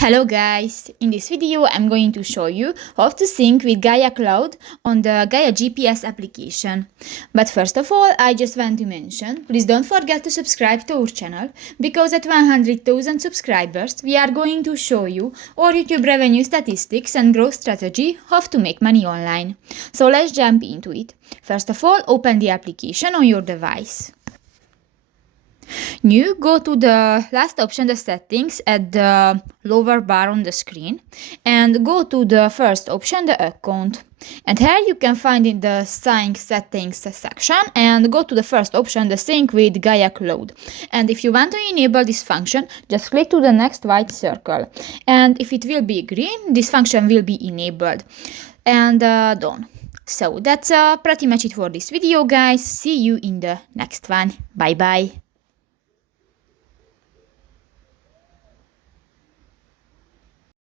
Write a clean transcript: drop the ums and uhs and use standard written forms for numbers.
Hello guys! In this video I'm going to show you how to sync with Gaia Cloud on the Gaia GPS application. But first of all, I just want to mention, please don't forget to subscribe to our channel, because at 100,000 subscribers we are going to show you our YouTube revenue statistics and growth strategy, how to make money online. So let's jump into it. First of all, open the application on your device. New, go to the last option, the settings, at the lower bar on the screen, and go to the first option, the account. And here you can find in the sync settings section, and go to the first option, the sync with Gaia Cloud. And if you want to enable this function, just click to the next white circle, and if it will be green, this function will be enabled, and done. So that's pretty much it for this video, guys. See you in the next one. Bye bye.